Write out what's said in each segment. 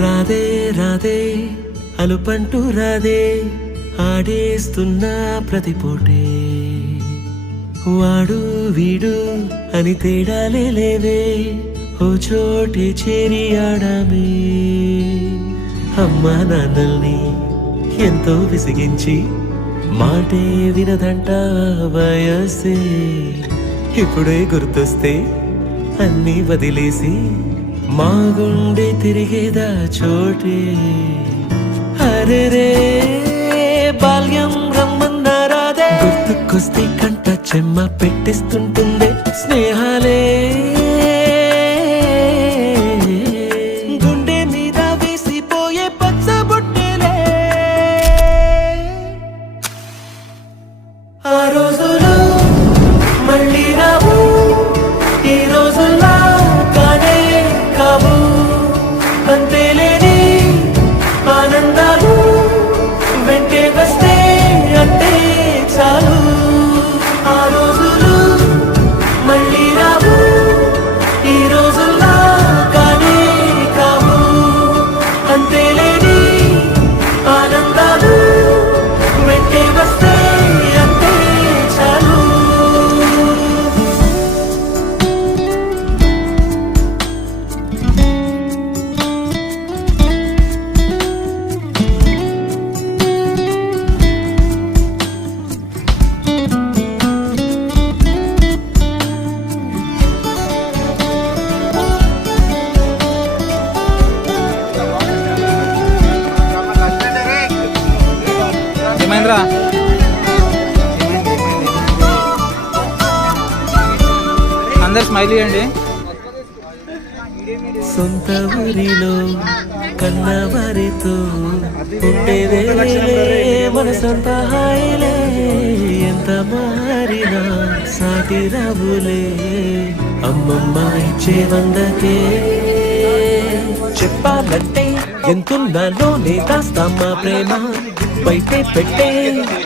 రాధే రాధే అలుపంటూ రాధే ఆడేస్తున్నా ప్రతి పూటే వాడు వీడు అని తేడాలే లేవే ఓ చోటే చేరి ఆడామే అమ్మా నాన్నల్ని ఎంతో విసిగించి మాటే వినదంట వయసే ఇప్పుడే గుర్తొస్తే అన్నీ వదిలేసి మా గుండె తిరిగేదా చోటే అరే రే బాల్యం రమ్మన్నారాదే గుర్తుకొస్తే కంట చెమ్మ పెట్టిస్తుంటుందే స్నేహాలే గుండె మీద వేసిపోయే పచ్చబొట్టెలే ఆ రోజులు మళ్ళీ రావు ఈ రోజులా కానే కావు అంతేలేని ఆనందాలు వెంటే వస్తే అంటే చాలు ఆ రోజులు మళ్ళీ రావు ఈ రోజులా కానే కావు అంతేలేని ఆనందాలు వెంటే వస్తే అంటే చాలు ఏమైందిరా? అందరు స్మైల్ ఇవ్వండి. సొంత ఊరిలో కన్నవారితో ఉండే వేళలే మన సొంత హాయిలే ఎంత మారినా సాటి రావులే అమ్మమ్మ ఇచ్చే వందకే చెప్పాలంటే ఎంతున్నాలో నేతాస్తామా ప్రేమ బయటే పెట్టే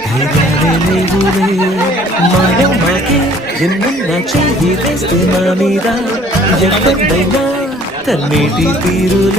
ధైర్యాలే లేవులే మాయం మాకే ఎన్నున్నా చేయి వేస్తే మా మీద ఎవరినైనా తన్నేటి తీరులే